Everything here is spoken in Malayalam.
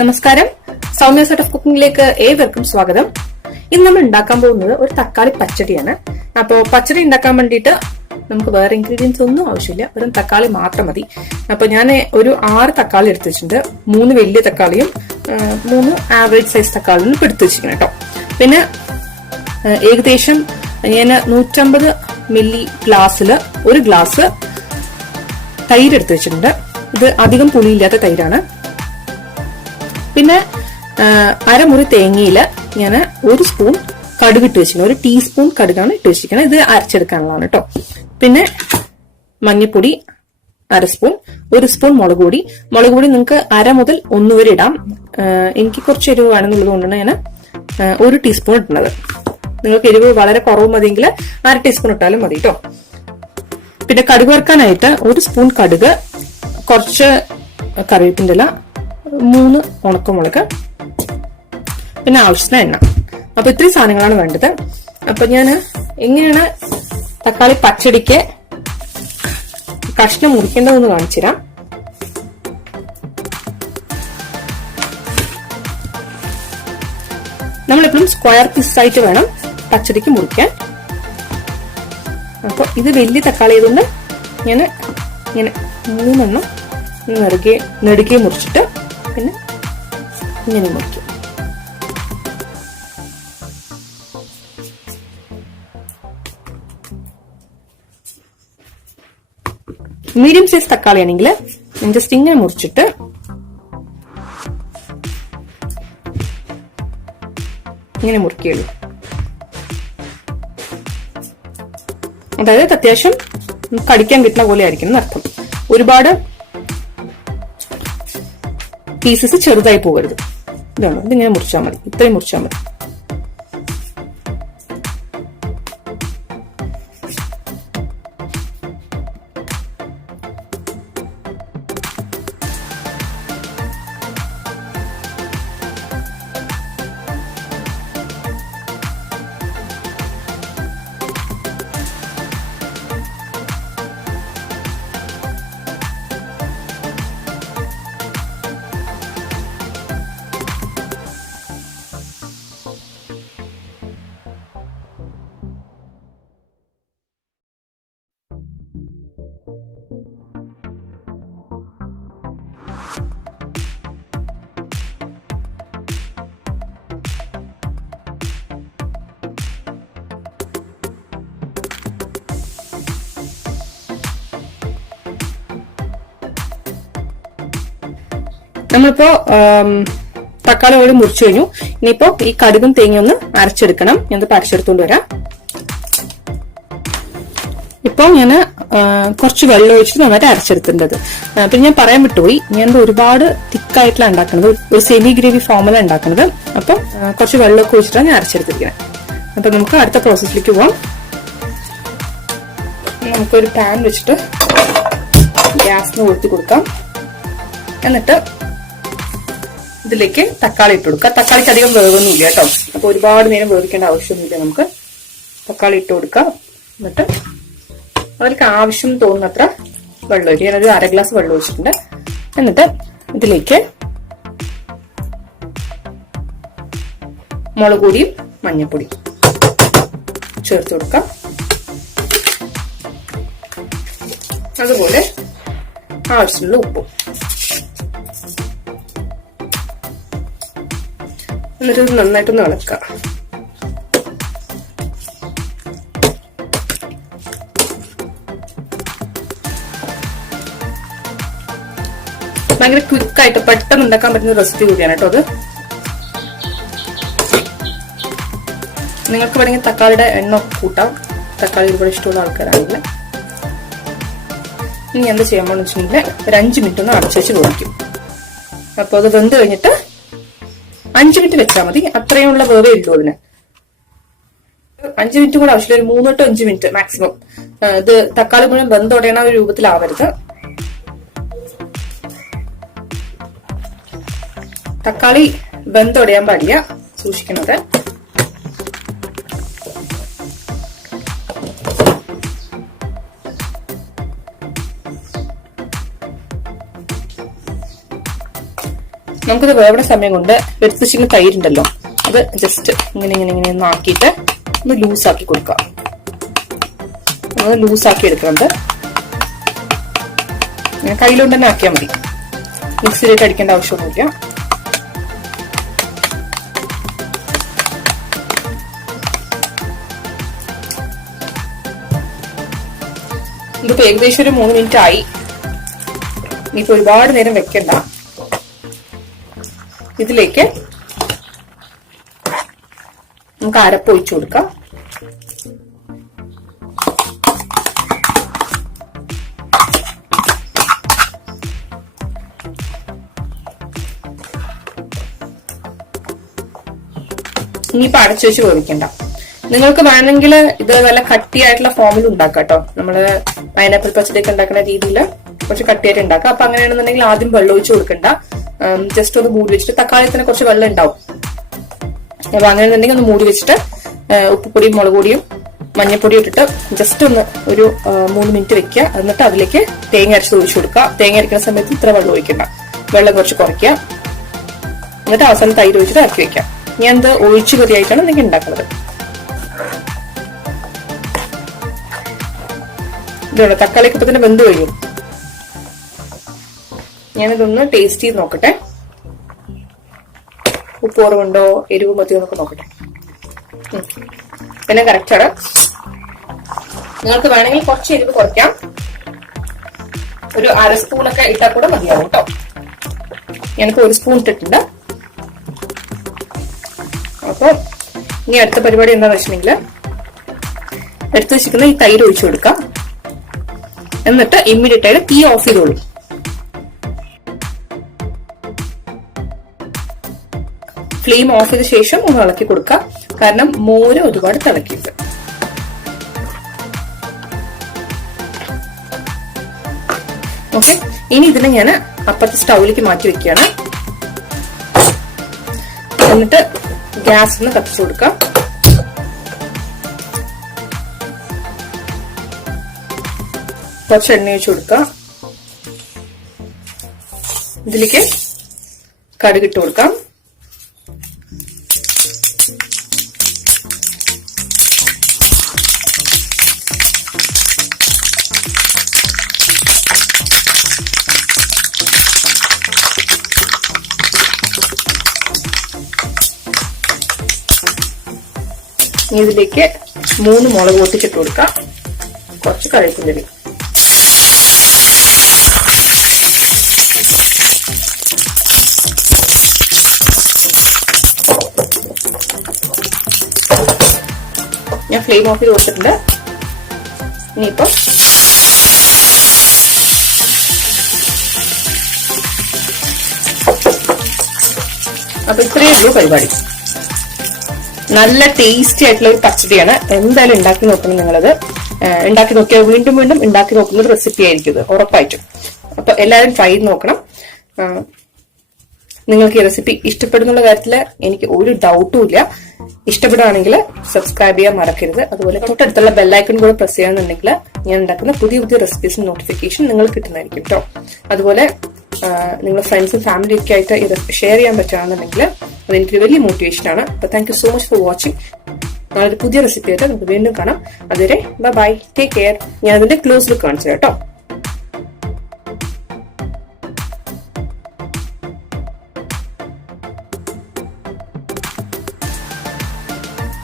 നമസ്കാരം, സൗമ്യ സെറ്റ് ഓഫ് കുക്കിംഗിലേക്ക് ഏവർക്കും സ്വാഗതം. ഇന്ന് നമ്മൾ ഉണ്ടാക്കാൻ പോകുന്നത് ഒരു തക്കാളി പച്ചടിയാണ്. അപ്പോൾ പച്ചടി ഉണ്ടാക്കാൻ വേണ്ടിയിട്ട് നമുക്ക് വേറെ ഇൻഗ്രീഡിയൻസ് ഒന്നും ആവശ്യമില്ല, വെറും തക്കാളി മാത്രം മതി. അപ്പൊ ഞാൻ ഒരു 6 തക്കാളി എടുത്തു വെച്ചിട്ടുണ്ട്. 3 വലിയ തക്കാളിയും 3 ആവറേജ് സൈസ് തക്കാളിയും എടുത്തു വെച്ചിരിക്കണം കേട്ടോ. പിന്നെ ഏകദേശം ഞാൻ 150 മില്ലി ഗ്ലാസ്സിൽ 1 ഗ്ലാസ് തൈര് എടുത്തു വെച്ചിട്ടുണ്ട്. ഇത് അധികം പുളിയില്ലാത്ത തൈരാണ്. പിന്നെ അരമുറി തേങ്ങയില് ഞാൻ 1 സ്പൂൺ കടുക് ഇട്ട് വെച്ചിട്ടുണ്ട്. 1 ടീസ്പൂൺ കടുകാണ് ഇട്ട് വെച്ചിരിക്കുന്നത്. ഇത് അരച്ചെടുക്കാനുള്ളതാണ് കേട്ടോ. പിന്നെ മഞ്ഞൾപ്പൊടി 1/2 സ്പൂൺ, 1 സ്പൂൺ മുളക് പൊടി. മുളക് പൊടി നിങ്ങൾക്ക് 1/2 മുതൽ 1 വരെ ഇടാം. എനിക്ക് കുറച്ച് എരിവ് വേണമെന്നുള്ളത് കൊണ്ടാണ് ഞാൻ 1 ടീസ്പൂൺ ഇട്ടുന്നത്. നിങ്ങൾക്ക് എരിവ് വളരെ കുറവ് മതിയെങ്കിൽ 1/2 ടീസ്പൂൺ ഇട്ടാലും മതി കേട്ടോ. പിന്നെ കടുക് വറുക്കാനായിട്ട് 1 സ്പൂൺ കടുക്, കുറച്ച് കറിവേപ്പിൻ്റെ ഇല, 3 ഉണക്കമുളക്, പിന്നെ ആവശ്യത്തിന് എണ്ണ. അപ്പൊ ഇത്രയും സാധനങ്ങളാണ് വേണ്ടത്. അപ്പൊ ഞാൻ എങ്ങനെയാണ് തക്കാളി പച്ചടിക്ക് കഷ്ണം മുറിക്കേണ്ടതെന്ന് കാണിച്ചു തരാം. നമ്മളെപ്പോഴും സ്ക്വയർ പീസായിട്ട് വേണം പച്ചടിക്ക് മുറിക്കാൻ. അപ്പൊ ഇത് വലിയ തക്കാളി ആയതുകൊണ്ട് ഞാൻ ഇങ്ങനെ 3 എണ്ണം നെടുകെ മുറിച്ചിട്ട് പിന്നെ ഇങ്ങനെ മുറിക്കും. മീഡിയം സൈസ് തക്കാളി ആണെങ്കിൽ ഞാൻ ജസ്റ്റ് ഇങ്ങനെ മുറിച്ചിട്ട് ഇങ്ങനെ മുറിക്കുകയുള്ളൂ. അതായത് അത്യാവശ്യം കടിക്കാൻ കിട്ടുന്ന പോലെ ആയിരിക്കും എന്നർത്ഥം. ഒരുപാട് പീസസ് ചെറുതായി പോകരുത്. ഇതാണ്, ഇതിങ്ങനെ മുറിച്ചാൽ മതി. ഇത്രയും മുറിച്ചാൽ മതി. നമ്മളിപ്പോ തക്കാളി ഓടി മുറിച്ചു കഴിഞ്ഞു. ഇനിയിപ്പോ ഈ കടുകും തേങ്ങ ഒന്ന് അരച്ചെടുക്കണം. ഞാനത് അരച്ചെടുത്തോണ്ട് വരാം. ഇപ്പൊ ഞാൻ കുറച്ച് വെള്ളം ഒഴിച്ചിട്ട് നന്നായിട്ട് അരച്ചെടുത്തിട്ടുണ്ട്. പിന്നെ ഞാൻ പറയാൻ വിട്ടുപോയി, ഞാൻ ഒരുപാട് തിക്കായിട്ടാണ് ഉണ്ടാക്കുന്നത്. ഒരു സെമി ഗ്രേവി ഫോമിലാണ് ഉണ്ടാക്കുന്നത്. അപ്പൊ കുറച്ച് വെള്ളമൊക്കെ ഒഴിച്ചിട്ടാണ് ഞാൻ അരച്ചെടുത്തിരിക്കുന്നത്. അപ്പൊ നമുക്ക് അടുത്ത പ്രോസസ്സിലേക്ക് പോവാം. നമുക്കൊരു പാൻ വെച്ചിട്ട് ഗ്യാസിന് കൊളുത്തി കൊടുക്കാം. എന്നിട്ട് ഇതിലേക്ക് തക്കാളി ഇട്ട് കൊടുക്കുക. തക്കാളിക്ക് അധികം വേവൊന്നുമില്ല കേട്ടോ. അപ്പൊ ഒരുപാട് നേരം വേവിക്കേണ്ട ആവശ്യമൊന്നുമില്ല. നമുക്ക് തക്കാളി ഇട്ട് കൊടുക്കാം. എന്നിട്ട് അതിലേക്ക് ആവശ്യം തോന്നുന്നത്ര വെള്ളം ഒഴിക്കുക. ഞാനൊരു 1/2 ഗ്ലാസ് വെള്ളം ഒഴിച്ചിട്ടുണ്ട്. എന്നിട്ട് ഇതിലേക്ക് മുളക് പൊടിയും മഞ്ഞൾപ്പൊടിയും ചേർത്ത് കൊടുക്കാം. അതുപോലെ ആവശ്യമുള്ള ഉപ്പും. എന്നിട്ട് ഇത് നന്നായിട്ടൊന്ന് ഇളക്കാം. ഭയങ്കര ക്വിക്കായിട്ട് പെട്ടെന്ന് ഉണ്ടാക്കാൻ പറ്റുന്ന റെസിപ്പി കൂടിയാണ് കേട്ടോ അത്. നിങ്ങൾക്ക് വേണമെങ്കിൽ തക്കാളിയുടെ എണ്ണ കൂട്ടാം. തക്കാളി ഒരുപാട് ഇഷ്ടമുള്ള ആൾക്കാരാണെങ്കിൽ. ഇനി എന്താ ചെയ്യാൻ പോണെന്ന് വെച്ചിട്ടുണ്ടെങ്കിൽ ഒരു 5 മിനിറ്റ് ഒന്ന് അടച്ചു വെച്ച് വേവിക്കും. അപ്പൊ അത് വെന്ത് കഴിഞ്ഞിട്ട് 5 മിനിറ്റ് വെച്ചാൽ മതി. അത്രയുള്ള വേവേ ഉള്ളൂ അതിന്. 5 മിനിറ്റ് കൂടെ ആവശ്യമില്ല. ഒരു 3 to 5 മിനിറ്റ് മാക്സിമം. ഇത് തക്കാളി മുഴുവൻ വെന്തുടയണ ഒരു രൂപത്തിലാവരുത്. തക്കാളി വെന്തുടയാൻ പാടില്ല, സൂക്ഷിക്കുന്നത്. നമുക്കിത് വേവണ സമയം കൊണ്ട് എടുത്ത് വെച്ചിങ്ങനെ തൈരുണ്ടല്ലോ, അത് ജസ്റ്റ് ഇങ്ങനെ ഇങ്ങനെ ഇങ്ങനെ ഒന്ന് ആക്കിയിട്ട് ഒന്ന് ലൂസാക്കി കൊടുക്കാം. അത് ലൂസാക്കി എടുക്കുന്നത് കയ്യിലുകൊണ്ട് തന്നെ ആക്കിയാൽ മതി, മിക്സിയിലേക്ക് അടിക്കേണ്ട ആവശ്യമൊന്നുമില്ല. ഇതിപ്പോ ഏകദേശം ഒരു 3 മിനിറ്റ് ആയി. ഇനിയിപ്പോ ഒരുപാട് നേരം വെക്കണ്ട. ഇതിലേക്ക് നമുക്ക് അരപ്പ് ഒഴിച്ചു കൊടുക്കാം. ഇനിയിപ്പോ അടച്ചു വെച്ച് വേവിക്കണ്ട. നിങ്ങൾക്ക് വേണമെങ്കിൽ ഇത് നല്ല കട്ടിയായിട്ടുള്ള ഫോമിൽ ഉണ്ടാക്കാം കേട്ടോ. നമ്മള് പൈനാപ്പിൾ പച്ചടിയൊക്കെ ഉണ്ടാക്കുന്ന രീതിയിൽ കുറച്ച് കട്ടിയായിട്ട് ഉണ്ടാക്കാം. അപ്പൊ അങ്ങനെയാണെന്നുണ്ടെങ്കിൽ ആദ്യം വെള്ളം ഒഴിച്ച് കൊടുക്കണ്ട, ജസ്റ്റ് ഒന്ന് മൂടി വെച്ചിട്ട്, തക്കാളിത്തിന് കുറച്ച് വെള്ളം ഉണ്ടാവും. അപ്പൊ അങ്ങനെയാണെന്നുണ്ടെങ്കിൽ ഒന്ന് മൂടി വെച്ചിട്ട് ഉപ്പുപൊടിയും മുളക് പൊടിയും മഞ്ഞപ്പൊടിയും ഇട്ടിട്ട് ജസ്റ്റ് ഒന്ന് ഒരു 3 മിനിറ്റ് വെക്കുക. എന്നിട്ട് അതിലേക്ക് തേങ്ങ അരച്ച് ഒഴിച്ചു കൊടുക്കുക. തേങ്ങ അരയ്ക്കുന്ന സമയത്ത് ഇത്ര വെള്ളം ഒഴിക്കണ്ട, വെള്ളം കുറച്ച് കുറയ്ക്കുക. എന്നിട്ട് അവസാനം തൈര് ഒഴിച്ചിട്ട് ഇറക്കി വെക്കാം. ഞാൻ ഇത് ഒഴിച്ചു കറിയായിട്ടാണ് നിങ്ങൾക്ക് ഉണ്ടാക്കുന്നത്. ഇതുണ്ട്, തക്കാളിക്ക് ഇപ്പൊ തന്നെ വെന്ത് കഴിയും. ഞാനിതൊന്ന് ടേസ്റ്റ് ചെയ്ത് നോക്കട്ടെ, ഉപ്പ് കുറവുണ്ടോ എരിവ് മതിയോ എന്നൊക്കെ നോക്കട്ടെ. പിന്നെ കറക്റ്റാണ്. നിങ്ങൾക്ക് വേണമെങ്കിൽ കുറച്ച് എരിവ് കുറയ്ക്കാം, ഒരു 1/2 സ്പൂണൊക്കെ ഇട്ടാൽ കൂടെ മതിയാവും കേട്ടോ. ഞാനിപ്പോ 1 സ്പൂൺ ഇട്ടിട്ടുണ്ട്. അപ്പൊ ഇനി അടുത്ത പരിപാടി എന്താന്ന് വെച്ചിട്ടുണ്ടെങ്കിൽ എടുത്തു വെച്ചിരിക്കുന്ന ഈ തൈര് ഒഴിച്ചു കൊടുക്കാം. എന്നിട്ട് ഇമ്മീഡിയറ്റ് ആയിട്ട് തീ ഓഫ് ചെയ്തോളൂ. ഫ്ലെയിം ഓഫ് ചെയ്ത ശേഷം ഒന്ന് ഇളക്കി കൊടുക്കുക, കാരണം മോര് ഒരുപാട് തിളക്കിയിട്ട്. ഓക്കെ, ഇനി ഇതിനെ ഞാൻ അപ്പുറത്തെ സ്റ്റൗവിലേക്ക് മാറ്റി വെക്കുകയാണ്. എന്നിട്ട് ഗ്യാസ് ഒന്ന് കത്തിച്ചു കൊടുക്കാം. കുറച്ച് എണ്ണ ഒഴിച്ചു കൊടുക്കാം. ഇതിലേക്ക് കടുകിട്ട് കൊടുക്കാം. ഇതിലേക്ക് 3 മുളക് പൊട്ടിച്ചിട്ട് കൊടുക്കാം. കുറച്ച് കറിവേപ്പില. ഞാൻ ഫ്ലെയിം ഓഫ് ചെയ്ത് കൊടുത്തിട്ടുണ്ട്. ഇനിയിപ്പോ അപ്പൊ ഇത്രയേ ഉള്ളൂ പരിപാടി. നല്ല ടേസ്റ്റി ആയിട്ടുള്ള ഒരു പച്ചടിയാണ്. എന്തായാലും ഉണ്ടാക്കി നോക്കണം നിങ്ങളത്. ഉണ്ടാക്കി നോക്കിയാൽ വീണ്ടും വീണ്ടും ഉണ്ടാക്കി നോക്കുന്ന ഒരു റെസിപ്പി ആയിരിക്കും ഇത്, ഉറപ്പായിട്ടും. അപ്പൊ എല്ലാവരും ട്രൈ ചെയ്ത് നോക്കണം. നിങ്ങൾക്ക് ഈ റെസിപ്പി ഇഷ്ടപ്പെടുന്നുള്ള കാര്യത്തിൽ എനിക്ക് ഒരു ഡൗട്ടും ഇല്ല. ഇഷ്ടപ്പെടുകയാണെങ്കിൽ സബ്സ്ക്രൈബ് ചെയ്യാൻ മറക്കരുത്. അതുപോലെ തൊട്ടടുത്തുള്ള ബെല്ലൈക്കൺ കൂടെ പ്രസ് ചെയ്യാന്നുണ്ടെങ്കിൽ ഞാൻ ഉണ്ടാക്കുന്ന പുതിയ പുതിയ റെസിപ്പീസിന് നോട്ടിഫിക്കേഷൻ നിങ്ങൾക്ക് കിട്ടുന്നതായിരിക്കും കേട്ടോ. അതുപോലെ നിങ്ങളുടെ ഫ്രണ്ട്സും ഫാമിലിയും ഒക്കെ ആയിട്ട് ഇത് ഷെയർ ചെയ്യാൻ പറ്റുകയാണെന്നുണ്ടെങ്കിൽ അതെനിക്കൊരു വലിയ മോട്ടിവേഷൻ ആണ്. അപ്പൊ thank you so much for watching. നാളെ പുതിയ റെസിപ്പി ആയിട്ട് നമുക്ക് വീണ്ടും കാണാം. അതുവരെ ബൈ, ടേക്ക് കെയർ. ഞാൻ അതിന്റെ ക്ലോസ് ലുക്ക് കാണിച്ചു കേട്ടോ.